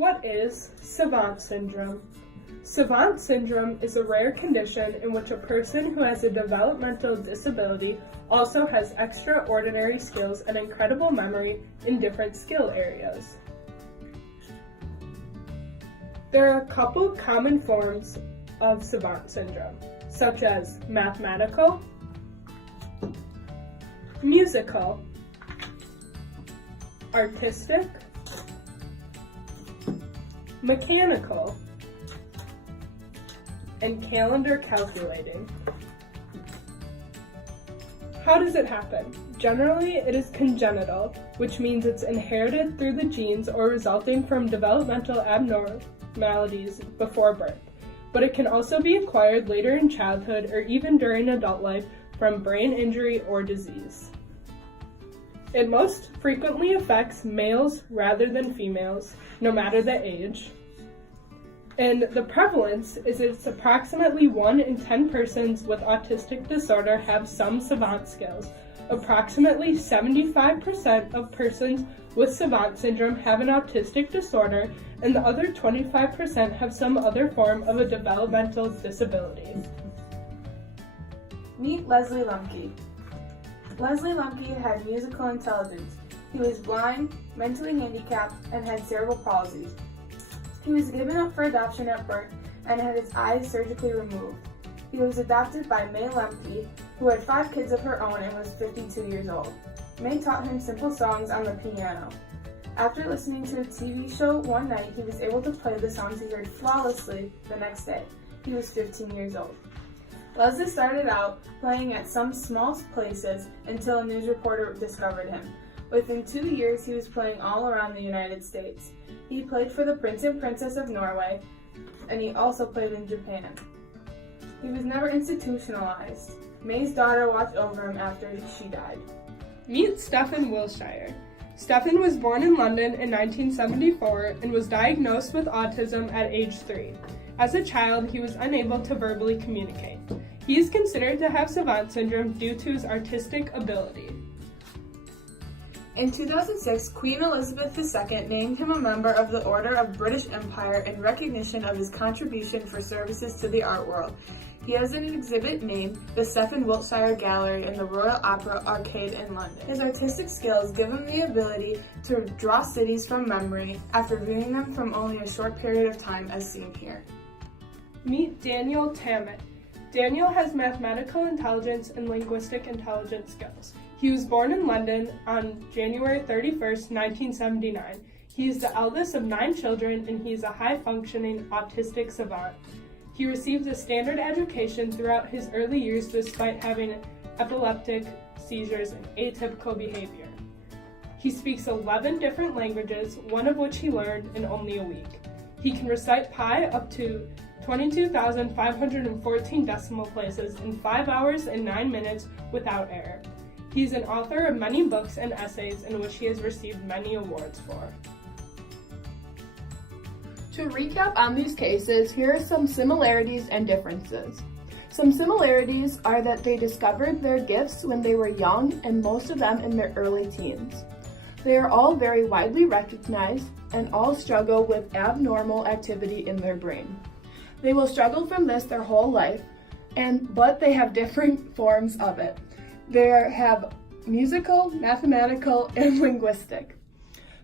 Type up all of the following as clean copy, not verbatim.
What is Savant syndrome? Savant syndrome is a rare condition in which a person who has a developmental disability also has extraordinary skills and incredible memory in different skill areas. There are a couple common forms of Savant syndrome, such as mathematical, musical, artistic, mechanical, and calendar calculating. How does it happen? Generally, it is congenital, which means it's inherited through the genes or resulting from developmental abnormalities before birth, but it can also be acquired later in childhood or even during adult life from brain injury or disease. It most frequently affects males rather than females, no matter the age. And the prevalence is it's approximately 1 in 10 persons with autistic disorder have some Savant skills. Approximately 75% of persons with Savant syndrome have an autistic disorder, and the other 25% have some other form of a developmental disability. Meet Leslie Lemke. Leslie Lemke had musical intelligence. He was blind, mentally handicapped, and had cerebral palsy. He was given up for adoption at birth and had his eyes surgically removed. He was adopted by May Lemke, who had 5 kids of her own and was 52 years old. May taught him simple songs on the piano. After listening to a TV show one night, he was able to play the songs he heard flawlessly the next day. He was 15 years old. Leslie started out playing at some small places until a news reporter discovered him. Within 2 years, he was playing all around the United States. He played for the Prince and Princess of Norway, and he also played in Japan. He was never institutionalized. May's daughter watched over him after she died. Meet Stephen Wilshire. Stephen was born in London in 1974 and was diagnosed with autism at age 3. As a child, he was unable to verbally communicate. He is considered to have Savant syndrome due to his artistic ability. In 2006, Queen Elizabeth II named him a member of the Order of British Empire in recognition of his contribution for services to the art world. He has an exhibit named the Stephen Wiltshire Gallery in the Royal Opera Arcade in London. His artistic skills give him the ability to draw cities from memory after viewing them from only a short period of time as seen here. Meet Daniel Tammet. Daniel has mathematical intelligence and linguistic intelligence skills. He was born in London on January 31st, 1979. He is the eldest of 9 children and he is a high-functioning autistic savant. He received a standard education throughout his early years despite having epileptic seizures and atypical behavior. He speaks 11 different languages, one of which he learned in only a week. He can recite pi up to 22,514 decimal places in 5 hours and 9 minutes without error. He's an author of many books and essays in which he has received many awards for. To recap on these cases, here are some similarities and differences. Some similarities are that they discovered their gifts when they were young and most of them in their early teens. They are all very widely recognized and all struggle with abnormal activity in their brain. They will struggle from this their whole life, but they have different forms of it. They have musical, mathematical, and linguistic.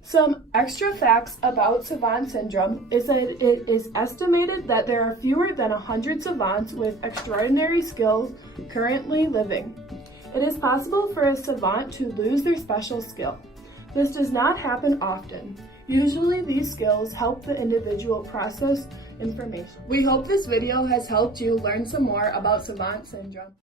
Some extra facts about Savant syndrome is that it is estimated that there are fewer than 100 savants with extraordinary skills currently living. It is possible for a savant to lose their special skill. This does not happen often. Usually these skills help the individual process information. We hope this video has helped you learn some more about Savant syndrome.